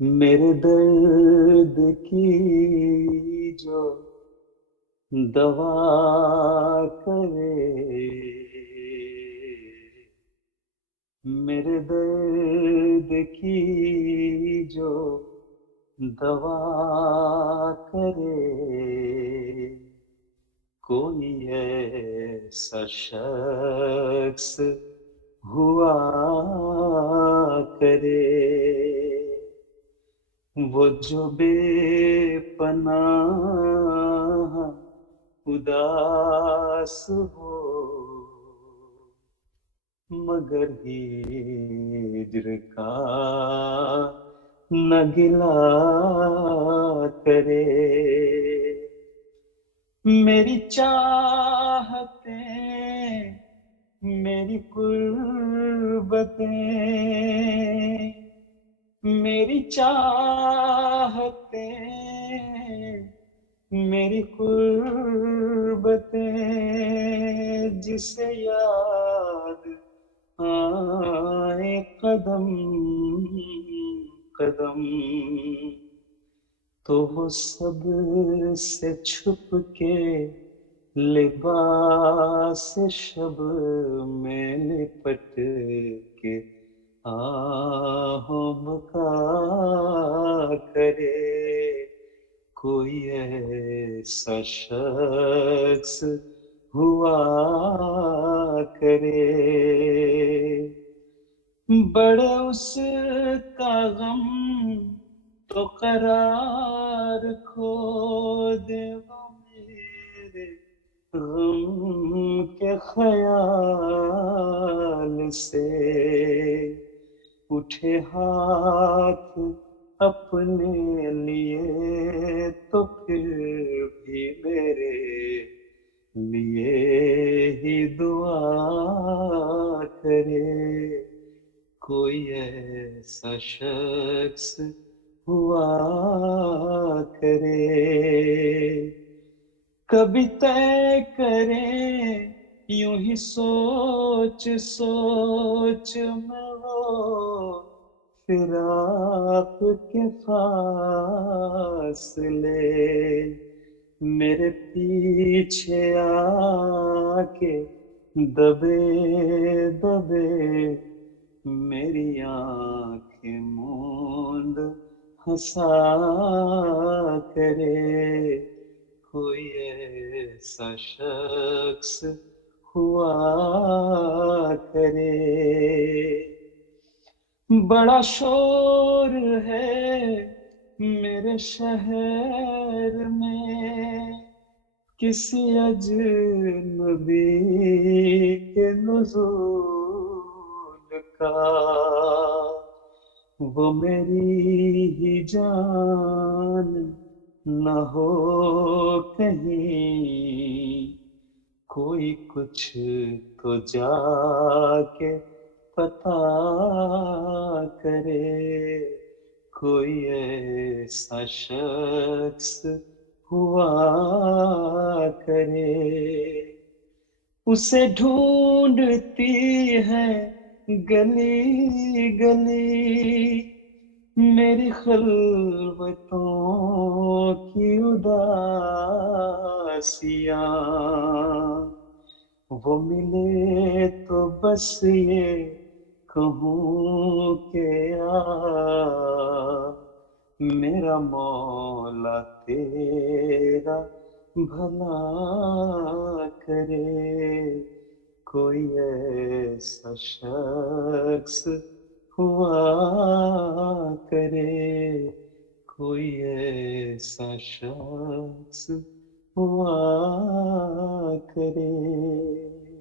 میرے درد کی جو دوا کرے، میرے درد کی جو دوا کرے، کوئی ایسا شخص ہوا کرے، وہ جو بے پناہ اداس ہو، مگر ہجر کا نہ گلا کرے۔ میری چاہتیں، میری قربتیں، میری چاہتیں، میری قربتیں، جسے یاد آئے قدم قدم، تو وہ سب سے چھپ کے لباس شب میں لپٹ کے آہوں بکا کرے، کوئی ایسا شخص ہوا کرے، بڑے اس کا غم تو قرار کھو دے، وہ میرے غم کے خیال سے اٹھے ہاتھ اپنے لیے، تو پھر بھی میرے لیے ہی دعا کرے، کوئی ایسا شخص ہوا کرے، کبھی طے کریں یوں ہی سوچ سوچ میں وہ فراق کے فاصلے، میرے پیچھے آ کے دبے دبے میری آنکھیں موند ہنسا کرے، کوئی ایسا شخص ہوا کرے۔ بڑا شور ہے میرے شہر میں کسی اجنبی کے نزول کا، وہ میری ہی جان نہ ہو کہیں، کوئی کچھ تو جا کے پتا کرے، کوئی ایسا شخص ہوا کرے، اسے ڈھونڈتی ہے گلی گلی میری خلوتوں کی اداسیاں، وہ ملے تو بس یہ کہوں کہ آ میرا مولا تیرا بھلا کرے، کوئی ایسا شخص ہوا کرے، کوئی ایسا شخص ہوا کرے۔